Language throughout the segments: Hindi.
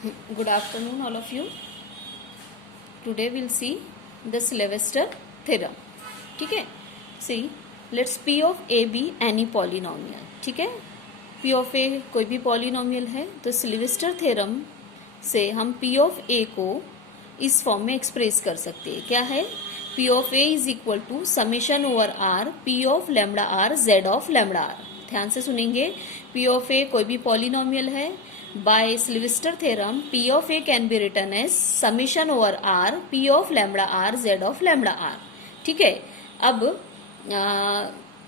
Good afternoon, all of you. Today we'll see the Sylvester theorem. ठीक है? See, let's P of A be any polynomial. ठीक है? P of A कोई भी polynomial है तो Sylvester theorem से हम P of A को इस फॉर्म में एक्सप्रेस कर सकते हैं. क्या है? P of A is equal to summation over R P of lambda R Z of lambda R. ध्यान से सुनेंगे. P of A कोई भी polynomial है. By Sylvester theorem, P of A can be written as summation over R P of lambda R Z of lambda R. ठीक है. अब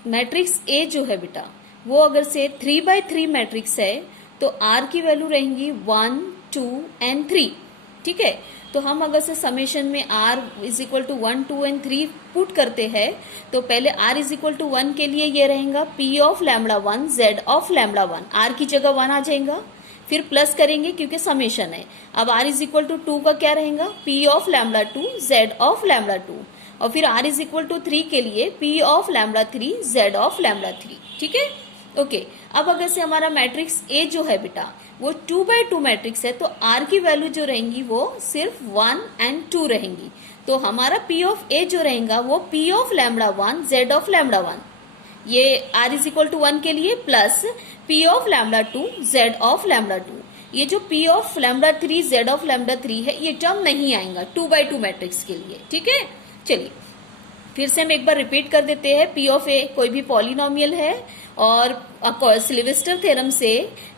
मैट्रिक्स A जो है बेटा वो अगर से 3x3 मैट्रिक्स है तो R की वैल्यू रहेंगी 1, 2 एंड 3. ठीक है. तो हम अगर से समेशन में R is equal to 1, 2 and 3 put करते हैं तो पहले R इज इक्वल टू 1 के लिए ये रहेगा P of lambda 1 Z of lambda 1. R की जगह 1 आ जाएगा. फिर प्लस करेंगे क्योंकि समेशन है. अब R इज इक्वल टू 2 का क्या रहेगा P of lambda 2 Z of lambda 2. और फिर R इज इक्वल टू 3 के लिए P of lambda 3 Z of lambda 3. ठीक है. ओके. अब अगर से हमारा मैट्रिक्स A जो है बेटा वो 2x2 मैट्रिक्स है तो R की वैल्यू जो रहेंगी वो सिर्फ 1 एंड 2 रहेंगी. तो हमारा P ऑफ A जो रहेगा वो P of lambda 1 Z of lambda 1. ये R इज इक्वल टू 1 के लिए plus P of lambda 2 Z of lambda 2. ये जो P of lambda 3 Z of lambda 3 है ये टर्म नहीं आएगा 2x2 मैट्रिक्स के लिए. ठीक है. चलिए फिर से हम एक बार रिपीट कर देते हैं. P ऑफ A कोई भी पॉलिनोमियल है और सिल्वेस्टर थ्योरम से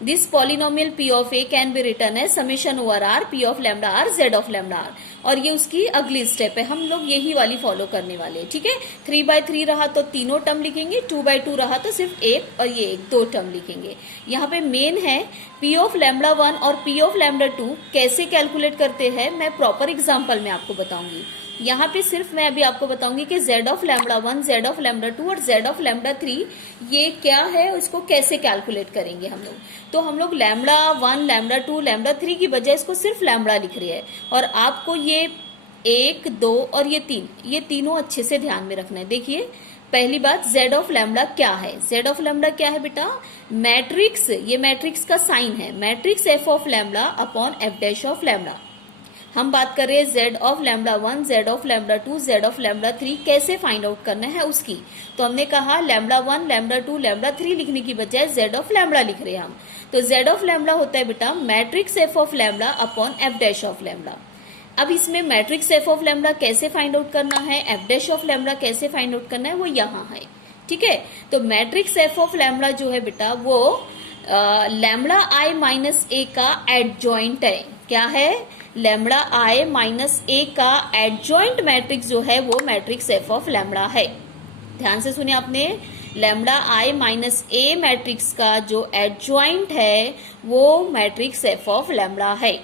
this polynomial P of A can be written है summation over R P of lambda R Z of lambda R. और ये उसकी अगली स्टेप है. हम लोग यही वाली फॉलो करने वाले हैं. ठीक है. 3x3 रहा तो तीनों टर्म लिखेंगे. 2x2 रहा तो सिर्फ एक और ये एक 2 टर्म लिखेंगे. यहाँ पे मेन है P ऑफ लैम्बडा 1 और P ऑफ लैम्बडा 2 कैसे कैलकुलेट करते हैं मैं प्रॉपर एग्जाम्पल में आपको बताऊंगी. यहाँ पे सिर्फ मैं अभी आपको बताऊंगी कि Z of lambda 1 Z of lambda 2 और Z ऑफ लैम्बडा 3 ये क्या है इसको कैसे कैलकुलेट करेंगे हम लोग. तो हम लोग लैम्बडा 1 लैम्बडा 2 लैम्बडा 3 की बजाय इसको सिर्फ लैम्बडा लिख रहे हैं. और आपको ये 1, 2 और ये 3 ये तीनों अच्छे से ध्यान में रखना है. देखिए पहली बात Z ऑफ लैम्बडा क्या है. Z ऑफ लैम्बडा क्या है बेटा मैट्रिक्स. ये मैट्रिक्स का साइन है. Matrix F of lambda upon F dash of lambda. हम बात कर रहे हैं Z of lambda 1 Z of lambda 2 Z of lambda 3 कैसे फाइंड आउट करना है उसकी. तो हमने कहा लैम्बडा 1 लैम्बडा 2 लैम्बडा 3 लिखने की बजाय Z ऑफ लैम्बडा लिख रहे हैं हम. तो Z ऑफ लैम्बडा होता है बेटा matrix F of lambda upon F dash of lambda. अब इसमें मैट्रिक्स F ऑफ लैम्बडा कैसे फाइंड आउट करना है F डैश ऑफ लैम्बडा कैसे फाइंड आउट करना है वो यहाँ है. ठीक है. तो मैट्रिक्स F ऑफ लैम्बडा जो है बेटा वो लैम्बडा I माइनस A का एडजॉइंट है. क्या है लैम्बडा I माइनस A का एडजॉइंट मैट्रिक्स जो है वो मैट्रिक्स F ऑफ लैम्बडा है. ध्यान से सुने आपने. Lambda I minus A matrix का जो एडजॉइंट है वो मैट्रिक्स F ऑफ लैम्बडा है.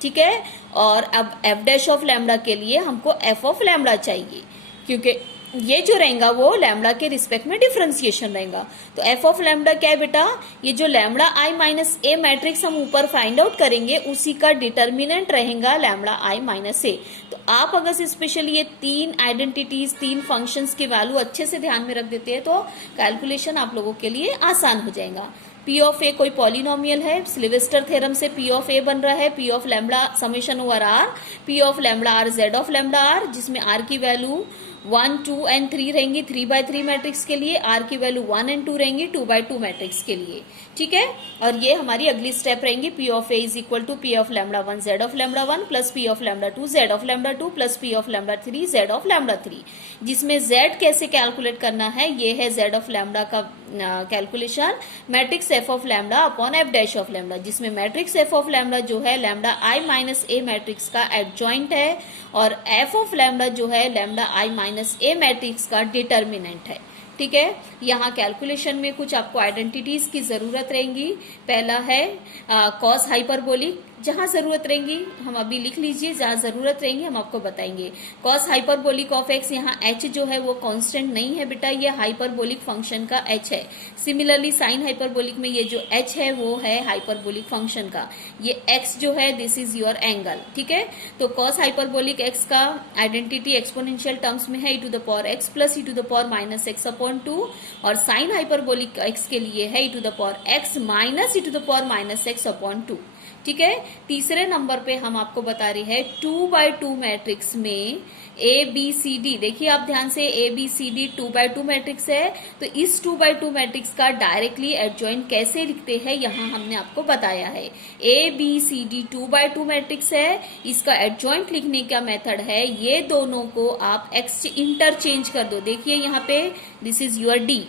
ठीक है. और अब F डैश ऑफ लैम्बडा के लिए हमको F ऑफ लैम्बडा चाहिए क्योंकि ये जो रहेगा वो लैम्बडा के रिस्पेक्ट में डिफरेंशिएशन रहेगा. तो F ऑफ लैम्बडा क्या है बेटा ये जो lambda I minus A matrix हम ऊपर फाइंड आउट करेंगे उसी का डिटर्मिनेंट रहेगा लैम्बडा I माइनस A. तो आप अगर स्पेशली ये 3 आइडेंटिटीज 3 फंक्शंस की वैल्यू अच्छे से ध्यान में रख देते हैं तो कैलकुलेशन आप लोगों के लिए आसान हो जाएगा. P ऑफ A कोई पॉलिनोमियल है. सिल्वेस्टर थ्योरम से P ऑफ A बन रहा है P of lambda summation over R P of lambda R Z of lambda R जिसमें R की वैल्यू 1, 2 एंड 3 रहेंगी 3x3 मैट्रिक्स के लिए. R की वैल्यू 1 एंड 2 रहेंगी 2x2 मैट्रिक्स के लिए. ठीक है. और ये हमारी अगली स्टेप रहेंगी P of A is equal to P of lambda 1 Z of lambda 1 plus P of lambda 2 Z of lambda 2 plus P of lambda 3 Z of lambda 3. जिसमें Z कैसे कैलकुलेट करना है ये है Z ऑफ लैम्बडा का calculation matrix F of lambda upon F dash of lambda जिसमें मैट्रिक्स F ऑफ लैम्बडा जो है lambda I minus A matrix का एडजॉइंट है और F ऑफ लैम्बडा जो है lambda I minus A matrix का डिटर्मिनेंट है. ठीक है. यहाँ कैलकुलेशन में कुछ आपको आइडेंटिटीज की जरूरत रहेंगी. पहला है कॉस हाइपरबोलिक. जहां जरूरत रहेंगी हम अभी लिख लीजिए. जहां जरूरत रहेंगी हम आपको बताएंगे. कॉस हाइपरबोलिक ऑफ x यहाँ h जो है वो कांस्टेंट नहीं है बेटा ये हाइपरबोलिक फंक्शन का h है. सिमिलरली साइन हाइपरबोलिक में ये जो h है वो है हाइपरबोलिक फंक्शन का. ये x जो है दिस इज योर एंगल. ठीक है. तो कॉस हाइपरबोलिक x का आइडेंटिटी एक्सपोनेंशियल टर्म्स में है e to the power x plus e to the power minus x 2 और साइन हाइपरबोलिक x के लिए है e to the power x minus e to the power minus x upon 2। ठीक है, तीसरे नंबर पे हम आपको बता रहे हैं 2x2 मैट्रिक्स में ए बी सी डी। देखिए आप ध्यान से, A B C D 2x2 matrix है, तो इस 2x2 मैट्रिक्स का डायरेक्टली एडजॉइंट कैसे लिखते हैं यहाँ हमने आपको बताया है। A B C D 2x2 matrix है, इसका एडजॉइंट लिखने का मेथड है ये दोनों को आप इंटरचेंज कर दो। देखिए यहाँ पे दिस इज योर डी,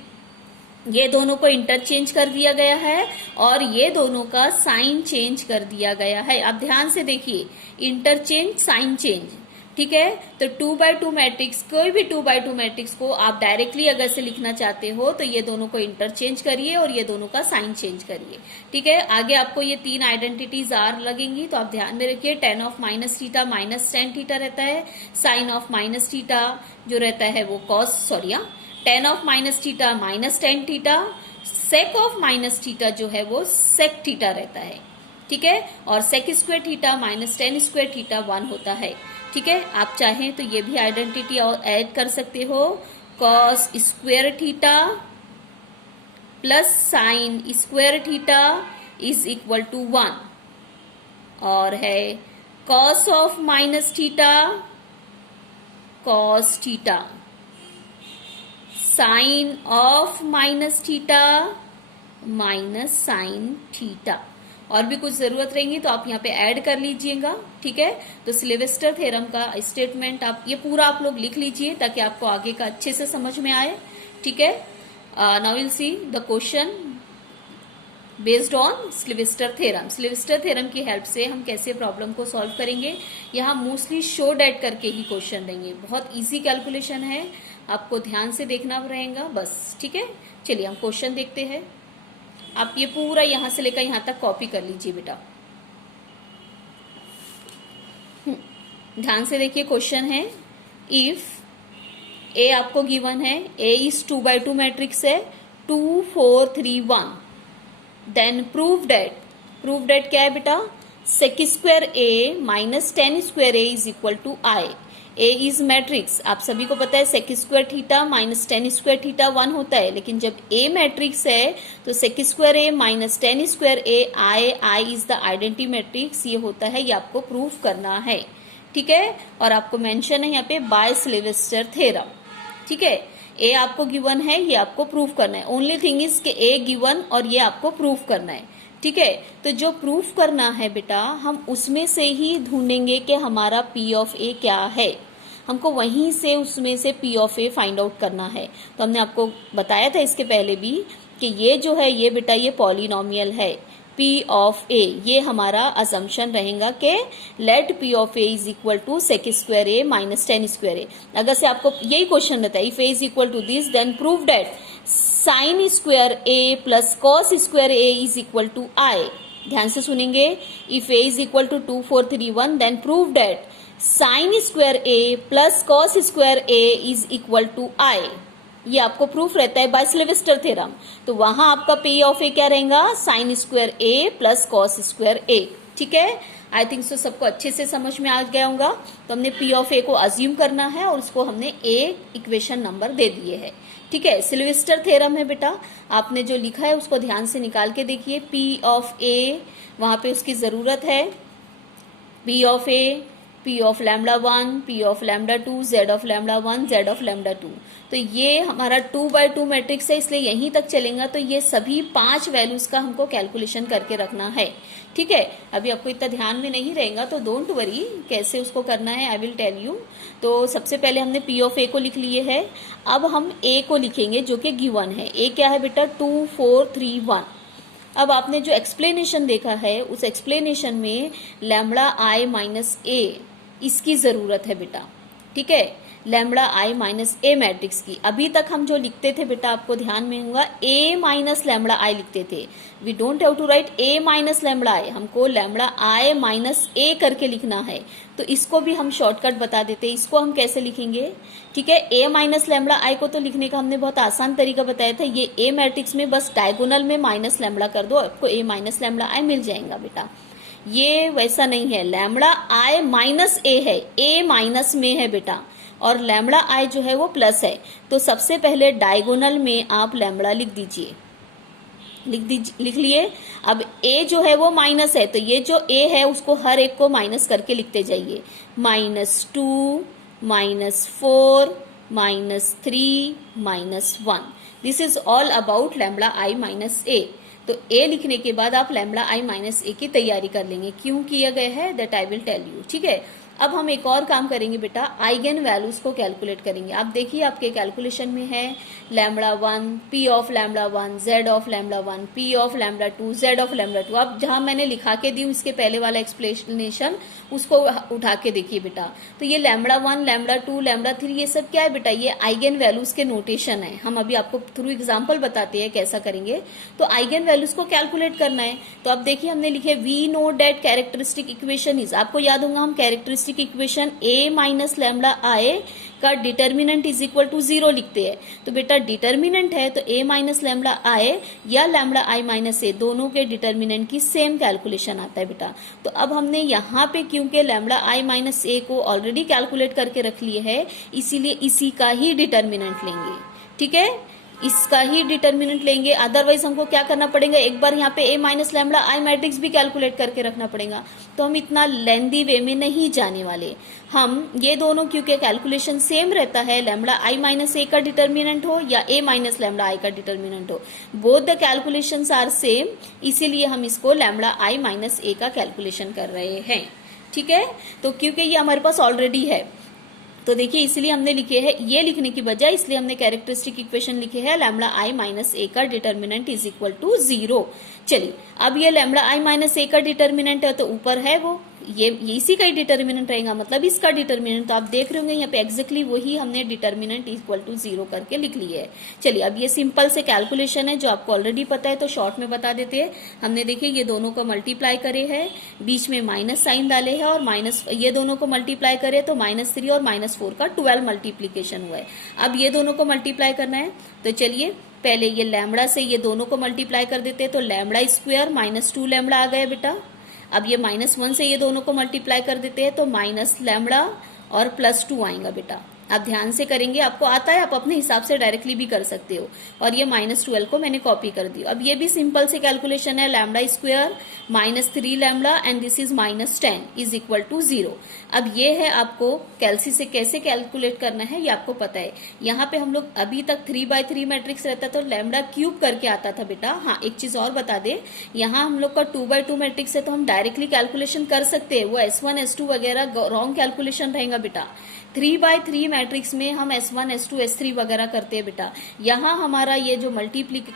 ये दोनों को इंटरचेंज कर दिया गया है और ये दोनों का साइन चेंज कर दिया गया है। आप ध्यान से देखिए, इंटरचेंज साइन चेंज। ठीक है, तो 2x2 मैट्रिक्स, कोई भी 2x2 मैट्रिक्स को आप डायरेक्टली अगर से लिखना चाहते हो तो ये दोनों को इंटरचेंज करिए और ये दोनों का साइन चेंज करिए। ठीक है, आगे आपको ये 3 आइडेंटिटीज आर लगेंगी, तो आप ध्यान में रखिए। tan of minus theta minus tan theta रहता है, साइन ऑफ माइनस थीटा जो रहता है वो tan of minus theta minus tan theta, sec of minus theta जो है वो sec थीटा रहता है। ठीक है, और sec square theta minus tan square theta 1 होता है। ठीक है, आप चाहें तो ये भी आइडेंटिटी और ऐड कर सकते हो, cos square theta plus sine square theta is equal to 1, और है cos of minus theta cos theta, sine of minus theta minus sine theta. और भी कुछ जरूरत रहेंगी तो आप यहाँ पे ऐड कर लीजिएगा। ठीक है, तो सिल्वेस्टर थ्योरम का स्टेटमेंट आप ये पूरा आप लोग लिख लीजिए ताकि आपको आगे का अच्छे से समझ में आए। ठीक है, now will see the question based on Sylvester theorem. Sylvester theorem की हेल्प से हम कैसे प्रॉब्लम को सॉल्व करेंगे, यहाँ मोस्टली शो डैट करके ही क्वेश्चन देंगे। बहुत इजी कैलकुलेशन है, आपको ध्यान से देखना रहेगा बस। ठीक है, चलिए हम क्वेश्चन देखते हैं। आप ये पूरा यहां से लेकर यहां तक कॉपी कर लीजिए बेटा। ध्यान से देखिए, क्वेश्चन है इफ ए आपको गिवन है, ए इज 2x2 मैट्रिक्स है 2 4 3 1, देन प्रूव डेट क्या है बेटा, sec square A minus tan square A is equal to I. A is matrix, आप सभी को पता है sec square theta minus tan square theta 1 होता है, लेकिन जब ए मैट्रिक्स है तो sec square A minus tan square A I is the identity matrix, ये होता है, ये आपको प्रूफ करना है। ठीक है, और आपको मेंशन है यहाँ पे बाय सिल्वेस्टर थ्योरम। ठीक है, ए आपको गिवन है, ये आपको प्रूफ करना है। ओनली थिंग इज कि ए गिवन और ये आपको प्रूफ करना है। ठीक है, तो जो प्रूफ करना है बेटा, हम उसमें से ही ढूंढेंगे कि हमारा पी ऑफ ए क्या है, हमको वहीं से उसमें से P of A find out करना है। तो हमने आपको बताया था इसके पहले भी कि ये जो है ये बेटा ये पॉलिनोमियल है पी ऑफ ए, ये हमारा अजम्पशन रहेगा कि let P of A is equal to sec square A minus tan square A. अगर से आपको यही क्वेश्चन रहता है, if A is equal to this then prove that sine square A plus cos square A is equal to I. ध्यान से सुनेंगे, if A is equal to 2 4 3 1 then prove that sine square A plus cos square A is equal to आई। ये आपको प्रूफ रहता है बाय सिल्वेस्टर थ्योरम। तो वहां आपका पी ऑफ ए क्या रहेगा, sign square A plus cos square ए। ठीक है, आई थिंक सो सबको अच्छे से समझ में आ गया होगा। तो हमने पी ऑफ ए को अज्यूम करना है और उसको हमने ए इक्वेशन नंबर दे दिए है। ठीक है, सिल्वेस्टर थ्योरम है बेटा, आपने जो लिखा है उसको ध्यान से निकाल के देखिए। पी ऑफ ए वहां पे उसकी जरूरत है, P of A, P of lambda 1, P of lambda 2, Z of lambda 1, Z of lambda 2। तो ये हमारा 2x2 मैट्रिक्स है, इसलिए यहीं तक चलेगा। तो ये सभी 5 वैल्यूज का हमको कैलकुलेशन करके रखना है। ठीक है, अभी आपको इतना ध्यान में नहीं रहेगा तो डोंट वरी, कैसे उसको करना है आई विल टेल यू। तो सबसे पहले हमने पी ऑफ ए को लिख लिए है, अब हम ए को लिखेंगे जो कि गिवन है। ए क्या है बेटा, 2 4 3 1। अब आपने जो एक्सप्लेनेशन देखा है उस एक्सप्लेनेशन में लैम्बडा आई माइनस ए इसकी जरूरत है बेटा। ठीक है, lambda I minus A matrix की। अभी तक हम जो लिखते थे बेटा, आपको ध्यान में होगा, ए माइनस लैम्बडा आई लिखते थे। We don't have to write A minus lambda I, हमको लैम्बडा आई माइनस ए करके लिखना है। तो इसको भी हम शॉर्टकट बता देते हैं, इसको हम कैसे लिखेंगे। ठीक है, ए माइनस लैम्बडा आई को तो लिखने का हमने बहुत आसान तरीका बताया था। ये ए मैट्रिक्स में बस डायगोनल में माइनस लैम्बडा कर दो, आपको ए माइनस लैम्बडा आई मिल जाएगा बेटा। ये वैसा नहीं है, लैम्बडा आई माइनस ए है, ए माइनस में है बेटा, और लैम्बडा आई जो है वो प्लस है, तो सबसे पहले डायगोनल में आप लैम्बडा लिख दीजिए, लिख लिए। अब ए जो है वो माइनस है, तो ये जो ए है उसको हर एक को माइनस करके लिखते जाइए, -2, -4, -3, -1। This is all about lambda I minus A. तो ए लिखने के बाद आप लैम्बडा आई माइनस ए की तैयारी कर लेंगे, क्यों किया गया है that I will tell you. ठीक है, अब हम एक और काम करेंगे बेटा, आइगन वैल्यूज को कैलकुलेट करेंगे। आप देखिए आपके कैलकुलेशन में है lambda 1, P of lambda 1, Z of lambda 1, P of lambda 2, Z of lambda 2। अब जहां मैंने लिखा के दी इसके पहले वाला एक्सप्लेनेशन उसको उठा के देखिए बेटा। तो ये लैम्बडा 1, लैम्बडा 2, लैम्बडा 3 ये सब क्या है बेटा, ये आइगन वैल्यूज के नोटेशन है। हम अभी आपको थ्रू एग्जाम्पल बताते हैं कैसा करेंगे। तो आइगन वैल्यूज को कैलकुलेट करना है। तो अब देखिए हमने लिखे we know that characteristic equation is, आपको याद होगा हम characteristic equation a minus lambda I का डिटर्मिनेंट इज इक्वल टू 0 लिखते हैं। तो बेटा डिटर्मिनेंट है तो a माइनस लैम्बडा आई या लैम्बडा आई माइनस ए दोनों के डिटर्मिनेंट की सेम कैलकुलेशन आता है बेटा। तो अब हमने यहाँ पे क्योंकि लैम्बडा आई माइनस ए को ऑलरेडी कैलकुलेट करके रख लिए है, इसीलिए इसी का ही डिटर्मिनेंट लेंगे। ठीक है, इसका ही डिटर्मिनेंट लेंगे। अदरवाइज हमको क्या करना पड़ेगा, एक बार यहाँ पे a minus lambda I matrix भी कैलकुलेट करके रखना पड़ेगा। तो हम इतना लेंदी वे में नहीं जाने वाले। हम ये दोनों क्योंकि कैलकुलेशन सेम रहता है, लैम्बडा आई माइनस ए का डिटर्मिनेंट हो या a माइनस लैम्बडा आई का डिटर्मिनेंट हो, both the calculations are same, इसीलिए हम इसको लैम्बडा आई माइनस ए का कैलकुलेशन कर रहे हैं। ठीक है, तो क्योंकि ये हमारे पास ऑलरेडी है तो देखिए इसलिए हमने लिखे हैं, ये लिखने की बजाय इसलिए हमने कैरेक्टरिस्टिक इक्वेशन लिखे है लैम्बडा आई माइनस ए का डिटर्मिनेंट इज इक्वल टू 0। चलिए अब ये लैम्बडा आई माइनस ए का डिटर्मिनेंट है तो ऊपर है वो ये इसी का ही डिटर्मिनेंट रहेगा, मतलब इसका डिटर्मिनेंट। तो आप देख रहे होंगे यहाँ पे एग्जैक्टली वही हमने डिटर्मिनेंट इक्वल टू 0 करके लिख लिया है। चलिए अब ये सिंपल से कैलकुलेशन है जो आपको ऑलरेडी पता है, तो शॉर्ट में बता देते हैं। हमने देखिए ये दोनों को मल्टीप्लाई करे है, बीच में माइनस साइन डाले है और माइनस, ये दोनों को मल्टीप्लाई करे तो -3 और -4 का 12 मल्टीप्लीकेशन हुआ है। अब ये दोनों को मल्टीप्लाई करना है, तो चलिए पहले ये लैम्बडा से ये दोनों को मल्टीप्लाई कर देते हैं, तो लैम्बडा स्क्वायर -2 लैम्बडा आ गया बेटा। अब ये -1 से ये दोनों को मल्टीप्लाई कर देते हैं तो माइनस लैम्बडा और +2 आएगा बेटा। आप ध्यान से करेंगे, आपको आता है, आप अपने हिसाब से डायरेक्टली भी कर सकते हो। और ये -12 को मैंने कॉपी कर दी। अब ये भी सिंपल से कैलकुलेशन है, lambda square -3 lambda and this is -10 is equal to 0। अब ये है आपको कैल्सी से कैसे कैलकुलेट करना है ये आपको पता है। यहाँ पे हम लोग अभी तक 3/3 मैट्रिक्स रहता तो लैम्बडा क्यूब करके आता था बेटा। हाँ एक चीज और बता दे, यहाँ हम लोग का 2/2 मैट्रिक्स है तो हम डायरेक्टली कैलकुलेशन कर सकते हैं, वो S1 S2 वगैरह रॉन्ग कैलकुलेशन रहेगा बेटा। 3/3 मैट्रिक्स में हम S1 S2 S3 वगैरह करते हैं बेटा। यहाँ हमारा ये जो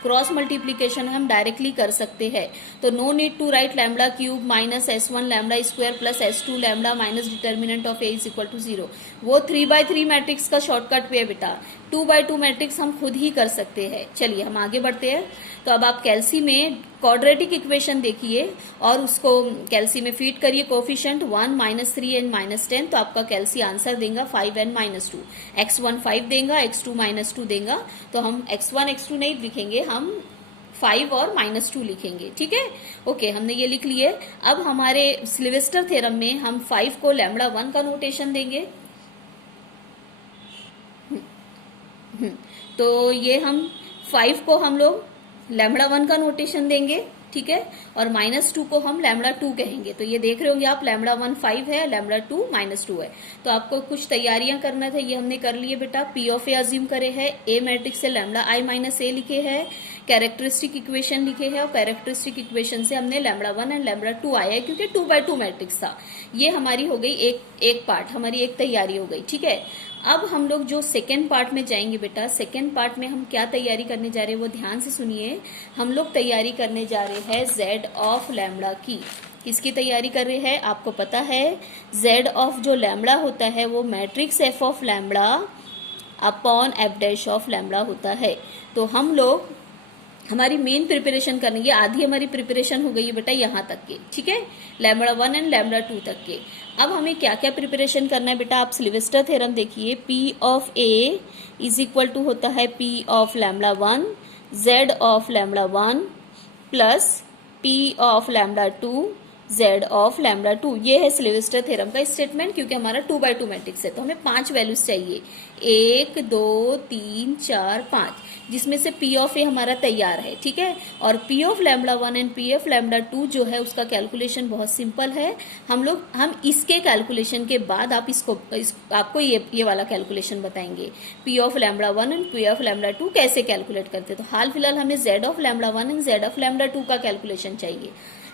क्रॉस मल्टीप्लीकेशन है हम डायरेक्टली कर सकते हैं, तो no need to write lambda cube minus S1 lambda square plus S2 lambda minus determinant of A is equal to 0। वो 3/3 मैट्रिक्स का शॉर्टकट वे है बेटा। 2/2 मैट्रिक्स हम खुद ही कर सकते हैं। चलिए हम आगे बढ़ते हैं। तो अब आप कैल्सी में क्वाड्रेटिक इक्वेशन देखिए और उसको कैल्सी में फीड करिए कोफिशिएंट 1 -3 एंड -10, तो आपका कैल्सी आंसर देगा 5 एंड -2। x1 5 देगा, x2 -2 देगा, तो हम x1 x2 नहीं लिखेंगे, हम 5 और -2 लिखेंगे। ठीक है, ओके हमने ये लिख लिए। अब हमारे सिल्वेस्टर थ्योरम में हम 5 को लैम्बडा 1 का नोटेशन देंगे। तो ये हम 5 को हम लोग लैम्बडा 1 का नोटेशन देंगे, ठीक है, और -2 को हम लैम्बडा 2 कहेंगे। तो ये देख रहे होंगे आप, लैम्बडा 1 5 है, लैम्बडा 2 -2 है। तो आपको कुछ तैयारियां करना था, ये हमने कर लिए बेटा। P ऑफ ए अज्यूम करे है, ए मैट्रिक्स से लैम्बडा आई माइनस ए लिखे है, कैरेक्टरिस्टिक इक्वेशन लिखे है और कैरेक्टरिस्टिक इक्वेशन से हमने लैम्बडा 1 एंड लैम्बडा 2 आया है क्योंकि 2/2 मैट्रिक्स था। ये हमारी हो गई एक पार्ट, हमारी एक तैयारी हो गई। ठीक है, अब हम लोग जो सेकेंड पार्ट में जाएंगे बेटा, सेकेंड पार्ट में हम क्या तैयारी करने जा रहे हैं वो ध्यान से सुनिए। हम लोग तैयारी करने जा रहे हैं जेड ऑफ लैम्बडा की। किसकी तैयारी कर रहे हैं आपको पता है, जेड ऑफ जो लैम्बडा होता है वो matrix F of lambda upon F dash of lambda होता है। तो हम लोग हमारी मेन प्रिपरेशन करनी है, आधी हमारी प्रिपरेशन हो गई है बेटा यहाँ तक के, ठीक है, लैम्बडा 1 एंड लैम्बडा 2 तक के। अब हमें क्या क्या प्रिपरेशन करना है बेटा, आप सिल्वेस्टर थ्योरम देखिए। P of A is equal to होता है P of lambda 1 Z of lambda 1 plus P of lambda 2 z of lambda 2। ये है सिल्वेस्टर थ्योरम का स्टेटमेंट, क्योंकि हमारा 2x2 मैट्रिक्स है तो हमें 5 वैल्यूज चाहिए, 1 2 3 4 5, जिसमें से P ऑफ ए हमारा तैयार है, ठीक है। और P of lambda 1 and P of lambda 2 जो है उसका कैलकुलेशन बहुत सिंपल है। हम इसके कैलकुलेशन के बाद आपको ये वाला कैलकुलेशन बताएंगे, P of lambda 1 and P of lambda 2 कैसे कैलकुलेट करते। तो हाल फिलहाल हमें Z of lambda 1 and Z of lambda 2 का कैलकुलेशन चाहिए,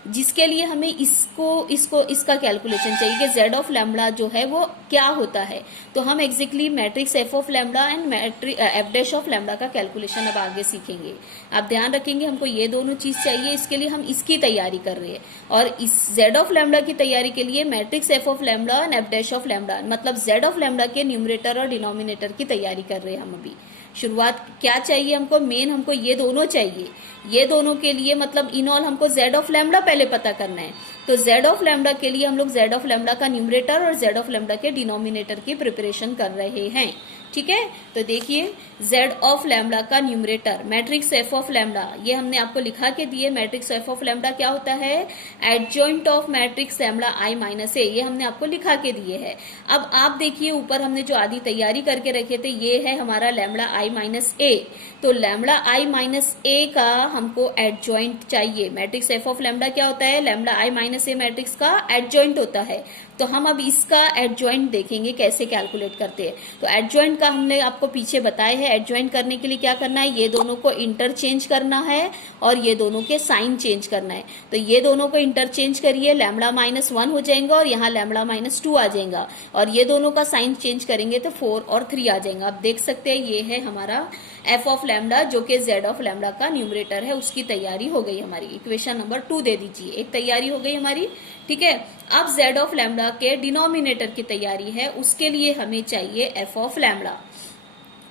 जिसके लिए हमें इसका कैलकुलेशन चाहिए कि Z ऑफ लैम्डा जो है वो क्या होता है। तो हम exactly matrix F of lambda and matrix F dash of lambda का कैलकुलेशन अब आगे सीखेंगे। आप ध्यान रखेंगे हमको ये दोनों चीज चाहिए, इसके लिए हम इसकी तैयारी कर रहे हैं। और इस Z ऑफ लैम्डा की तैयारी के लिए matrix F of lambda and F dash of lambda मतलब Z ऑफ लैम्डा के न्यूमरेटर और डिनोमिनेटर की तैयारी कर रहे हैं हम अभी। शुरुआत क्या चाहिए हमको, मेन हमको ये दोनों चाहिए। ये दोनों के लिए मतलब इन ऑल हमको Z ऑफ लैम्डा पहले पता करना है। तो Z ऑफ लैम्डा के लिए हम लोग Z ऑफ लैम्डा का न्यूमरेटर और Z ऑफ लैम्डा के डिनोमिनेटर की प्रिपरेशन कर रहे हैं, ठीक है। तो देखिए Z ऑफ लैम्डा का numerator matrix F of lambda, ये हमने आपको लिखा के दिए। मैट्रिक्स F ऑफ लैम्डा क्या होता है, adjoint of matrix lambda I minus A, ये हमने आपको लिखा के दिए है। अब आप देखिए ऊपर हमने जो आधी तैयारी करके रखे थे, ये है हमारा लैम्डा I माइनस ए। तो लैम्डा I माइनस ए का हमको एडजॉइंट चाहिए। मैट्रिक्स F ऑफ लैम्डा क्या होता है, lambda I minus A matrix का एडजॉइंट होता है। तो हम अब इसका एडजॉइंट देखेंगे कैसे कैलकुलेट करते हैं। तो एडजॉइंट का हमने आपको पीछे बताया है। एडजॉइंट करने के लिए क्या करना है, ये दोनों को इंटरचेंज करना है और ये दोनों के साइन चेंज करना है। तो ये दोनों को इंटरचेंज करिए, लैम्डा माइनस 1 हो जाएगा और यहाँ लैम्डा माइनस 2 आ जाएगा। और ये दोनों का साइन चेंज करेंगे तो 4 और 3 आ जाएगा। आप देख सकते हैं ये है हमारा F ऑफ लैम्डा जो कि Z ऑफ लैम्डा का न्यूमरेटर है, उसकी तैयारी हो गई हमारी। इक्वेशन नंबर 2 दे दीजिए, एक तैयारी हो गई हमारी, ठीक है। अब Z ऑफ लैम्डा के डिनोमिनेटर की तैयारी है, उसके लिए हमें चाहिए F ऑफ लैम्डा,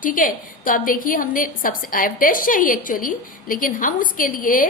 ठीक है। तो आप देखिए हमने सबसे F डैश चाहिए एक्चुअली, लेकिन हम उसके लिए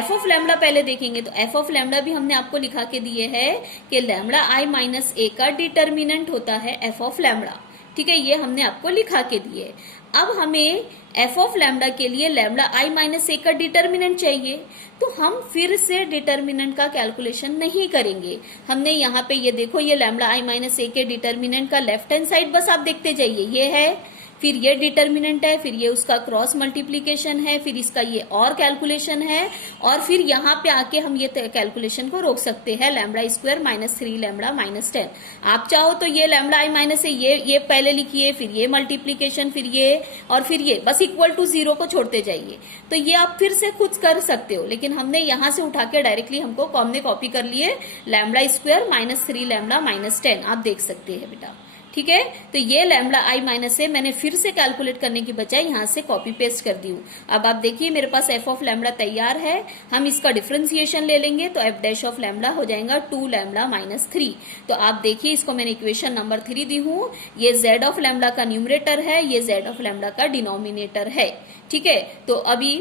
F ऑफ लैम्डा पहले देखेंगे। तो F ऑफ लैम्डा भी हमने आपको लिखा के दिए है कि लैम्डा I माइनस ए का डिटर्मिनेंट होता है F ऑफ लैम्डा, ठीक है। ये हमने आपको लिखा के दिए। अब हमें F ऑफ लैम्डा के लिए लैम्डा I माइनस ए का डिटर्मिनेंट चाहिए। तो हम फिर से डिटर्मिनेंट का कैलकुलेशन नहीं करेंगे। हमने यहाँ पे ये देखो, ये लैम्डा I माइनस ए के डिटर्मिनेंट का लेफ्ट हैंड साइड बस आप देखते जाइए, ये है, फिर ये डिटर्मिनेंट है, फिर ये उसका क्रॉस मल्टीप्लीकेशन है, फिर इसका ये और कैलकुलेशन है, और फिर यहाँ पे आके हम ये कैलकुलेशन को रोक सकते हैं। Lambda square minus 3 lambda minus 10। आप चाहो तो ये लैम्डा I माइनस ये पहले लिखिए, फिर ये मल्टीप्लीकेशन, फिर ये और फिर ये, बस इक्वल टू 0 को छोड़ते जाइए। तो ये आप फिर से खुद कर सकते हो, लेकिन हमने यहाँ से उठा के डायरेक्टली हमने कॉपी कर लिए lambda square minus 3 lambda minus 10। आप देख सकते हैं बेटा, ठीक है। तो ये लैम्डा I माइनस ए मैंने फिर से कैलकुलेट करने की बजाय यहाँ से कॉपी पेस्ट कर दी हूँ। अब आप देखिए मेरे पास F ऑफ लैम्डा तैयार है। हम इसका डिफरेंशिएशन ले लेंगे तो F डैश ऑफ लैम्डा हो जाएगा 2 लैम्डा माइनस 3। तो आप देखिए इसको मैंने इक्वेशन नंबर 3 दी हूँ। ये Z ऑफ लैम्डा का न्यूमरेटर है, ये Z ऑफ लैम्डा का डिनोमिनेटर है, ठीक है। तो अभी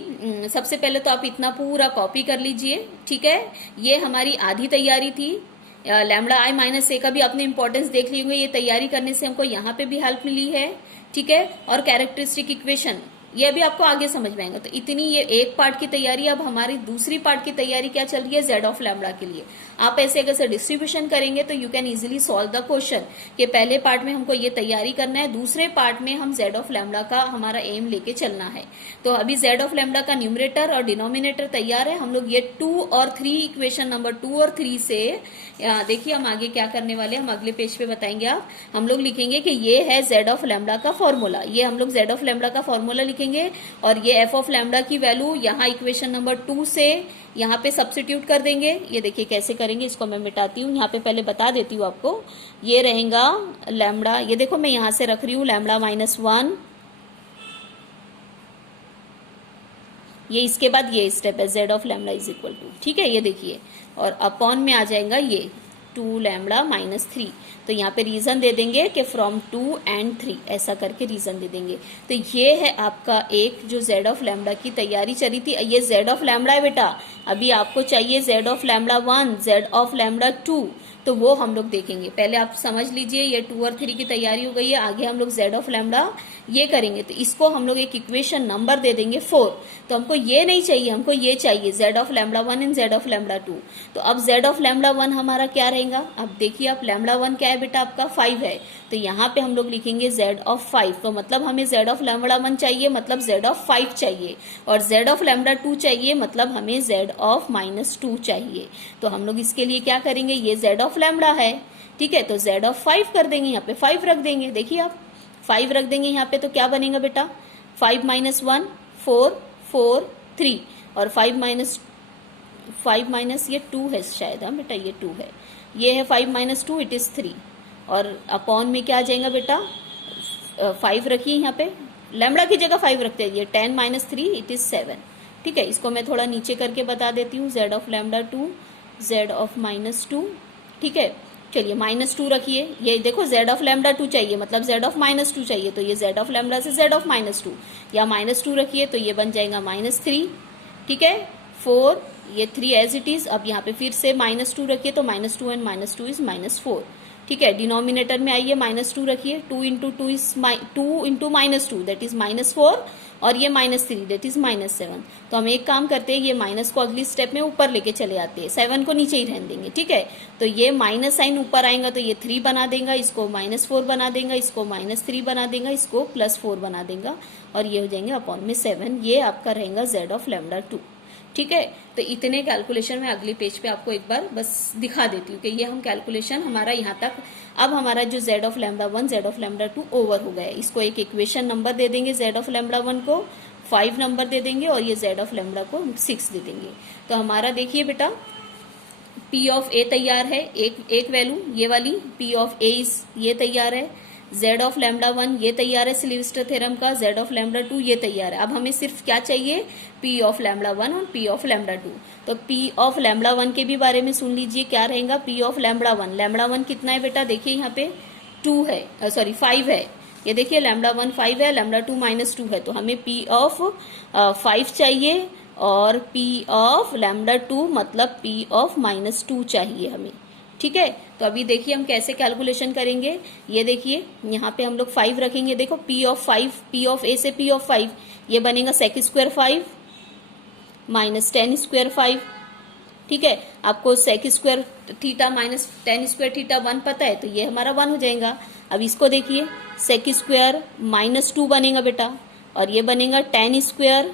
सबसे पहले तो आप इतना पूरा कॉपी कर लीजिए, ठीक है। ये हमारी आधी तैयारी थी। लैम्डा I माइनस ए का भी आपने इंपॉर्टेंस देख ली होंगे। ये तैयारी करने से हमको यहाँ पे भी हेल्प मिली है, ठीक है। और कैरेक्टरिस्टिक इक्वेशन ये अभी आपको आगे समझ में आएगा। तो इतनी ये एक पार्ट की तैयारी। अब हमारी दूसरी पार्ट की तैयारी क्या चल रही है, Z ऑफ लैम्डा के लिए। आप ऐसे अगर से डिस्ट्रीब्यूशन करेंगे तो you can easily solve the question कि पहले पार्ट में हमको ये तैयारी करना है, दूसरे पार्ट में हम Z ऑफ लैम्डा का हमारा एम लेके चलना है। तो अभी Z ऑफ लैम्डा का न्यूमरेटर और डिनोमिनेटर तैयार है। हम लोग ये 2 और 3 इक्वेशन नंबर 2 और 3 से देखिए हम आगे क्या करने वाले, हम अगले पेज पे बताएंगे। आप हम लोग लिखेंगे कि ये है Z ऑफ लैम्डा का फॉर्मूला। ये हम लोग Z ऑफ लैम्डा का फॉर्मूला लिखेंगे और ये F ऑफ लैम्डा की वैल्यू यहाँ इक्वेशन नंबर 2 से यहाँ पे सब्स्टिट्यूट कर देंगे। ये देखिए कैसे करेंगे, इसको मैं मिटाती हूँ। यहाँ पे पहले बता देती हूँ आपको। ये रहेगा लैम्डा, ये देखो मैं यहाँ से रख रही हूँ लैम्डा माइनस 1, ये इसके बाद ये स्टेप है Z of lambda is equal to, ठीक है। ये देखिए और अपॉन में आ जाएगा ये 2 लैम्बडा माइनस 3। तो यहाँ पे रीजन दे देंगे कि फ्रॉम 2 and 3, ऐसा करके रीजन दे देंगे। तो ये है आपका एक जो जेड ऑफ लैम्बडा की तैयारी चली थी। ये जेड ऑफ लैम्बडा है बेटा, अभी आपको चाहिए Z of lambda 1, Z of lambda 2, तो वो हम लोग देखेंगे। पहले आप समझ लीजिए ये 2 और 3 की तैयारी हो गई है, आगे हम लोग जेड ऑफ लैम्बडा ये करेंगे। तो इसको हम लोग एक इक्वेशन नंबर दे देंगे 4। तो हमको ये नहीं चाहिए, हमको ये चाहिए Z of lambda 1 and Z of lambda 2। तो अब जेड ऑफ लैम्बडा 1 हमारा क्या रहेगा, अब देखिए आप लैम्बडा 1 क्या है बेटा आपका 5 है, तो यहाँ पे हम लोग लिखेंगे जेड ऑफ 5। तो मतलब हमें जेड ऑफ लैम्बडा 1 चाहिए, मतलब जेड ऑफ 5 चाहिए, और जेड ऑफ लैम्बडा 2 चाहिए, मतलब हमें जेड ऑफ -2 चाहिए। तो हम लोग इसके लिए क्या करेंगे, ये जेड ऑफ लैम्बडा है, ठीक है, तो जेड ऑफ 5 कर देंगे, यहाँ पे 5 रख देंगे। देखिए आप 5 रख देंगे यहाँ पे, तो क्या बनेगा बेटा 5 - 1 4 4 3, और 5 माइनस ये 2 है शायद, हाँ बेटा ये 2 है, ये है 5 - 2 इट इज 3, और अपॉन में क्या आ जाएगा बेटा 5 रखिए यहाँ पे, लैम्बडा की जगह 5 रखते हैं, ये 10 - 3 इट इज 7। ठीक है, इसको मैं थोड़ा नीचे करके बता देती हूँ, Z of lambda 2 Z of -2। ठीक है, चलिए -2 रखिए, ये देखो जेड ऑफ लैम्बडा 2 चाहिए, मतलब जेड ऑफ -2 चाहिए, तो ये जेड ऑफ लैम्बडा से जेड ऑफ -2, या -2 रखिए तो ये बन जाएगा -3। ठीक है, 4, ये 3 एज इट इज। अब यहाँ पे फिर से -2 रखिए, तो -2 एंड -2 इज -4। ठीक है, डिनोमिनेटर में आइए -2 रखिए, 2 × 2 इज 2 × -2 दैट इज -4, और ये -3 दैट इज -7। तो हम एक काम करते हैं, ये माइनस को अगली स्टेप में ऊपर लेके चले आते हैं, 7 को नीचे ही रहने देंगे। ठीक है, तो ये माइनस साइन ऊपर आएगा, तो ये 3 बना देगा, इसको -4 बना देगा, इसको -3 बना देगा, इसको +4 बना देगा, और ये हो जाएंगे अपॉन में 7। ये आपका रहेगा जेड ऑफ लैम्बडा 2। ठीक है, तो इतने कैलकुलेशन में अगली पेज पे आपको एक बार बस दिखा देती हूँ कि ये हम कैलकुलेशन हमारा यहाँ तक। अब हमारा जो Z of lambda 1 Z of lambda 2 over हो गया है, इसको एक इक्वेशन नंबर दे देंगे, जेड ऑफ लैम्बडा 1 को 5 नंबर दे देंगे, और ये जेड ऑफ लैम्बडा को 6 दे देंगे। तो हमारा देखिए बेटा पी ऑफ ए तैयार है, एक वैल्यू ये वाली पी ऑफ ए इज ये तैयार है, जेड ऑफ लैम्बडा 1 ये तैयार है सिलिविस्टर थ्योरम का, जेड ऑफ लैम्बडा 2 ये तैयार है। अब हमें सिर्फ क्या चाहिए, पी ऑफ लैम्बडा 1 और पी ऑफ लैम्बडा 2। तो पी ऑफ लैम्बडा 1 के भी बारे में सुन लीजिए, क्या रहेगा पी ऑफ लैम्बडा 1। लैम्बडा 1 कितना है बेटा, देखिए यहाँ पे 2 है, सॉरी 5 है, ये देखिए लैम्बडा 1 5 है, लैम्बडा 2 -2 है, तो हमें पी ऑफ 5 चाहिए, और पी ऑफ लैम्बडा 2 मतलब पी ऑफ -2 चाहिए हमें। ठीक है, तो अभी देखिए हम कैसे कैलकुलेशन करेंगे, ये देखिए यहाँ पे हम लोग 5 रखेंगे, देखो पी ऑफ 5, पी ऑफ ए से पी ऑफ 5, ये बनेगा सेक स्क्वायर 5 माइनस 10 स्क्वायर 5। ठीक है, आपको sec square theta minus 10 square theta 1 पता है, तो ये हमारा 1 हो जाएगा। अब इसको देखिए सेक स्क्वायर -2 बनेगा बेटा, और ये बनेगा 10 स्क्वायर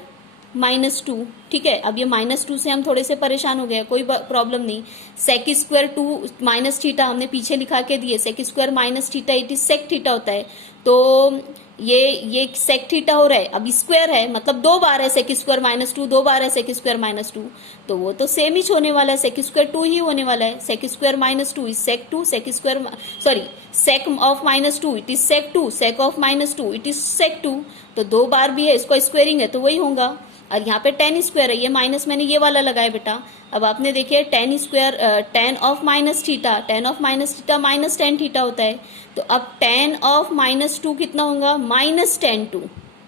-2। ठीक है, अब ये -2 से हम थोड़े से परेशान हो गए, कोई प्रॉब्लम नहीं। सेक स्क्वायर 2 माइनस थीटा हमने पीछे लिखा के दिए, sec square minus theta it is sec theta होता है, तो ये सेक थीटा हो रहा है, अब स्क्वायर है मतलब 2 बार है सेक स्क्वायर -2, 2 बार है सेक स्क्वायर -2, तो वो तो सेम ही होने वाला है, सेक स्क्वायर 2 ही होने वाला है। Sec square -2 is sec 2, sec square sorry sec of -2 it is sec 2, sec of -2 it is sec 2, तो 2 बार भी है, इसको स्क्वायरिंग है तो वही होगा। और यहाँ पे 10 स्क्वायर है, ये माइनस मैंने ये वाला लगाया बेटा। अब आपने देखिए 10 square 10 of minus theta, 10 of minus theta -10 theta होता है, तो अब 10 ऑफ -2 कितना होगा -10 2,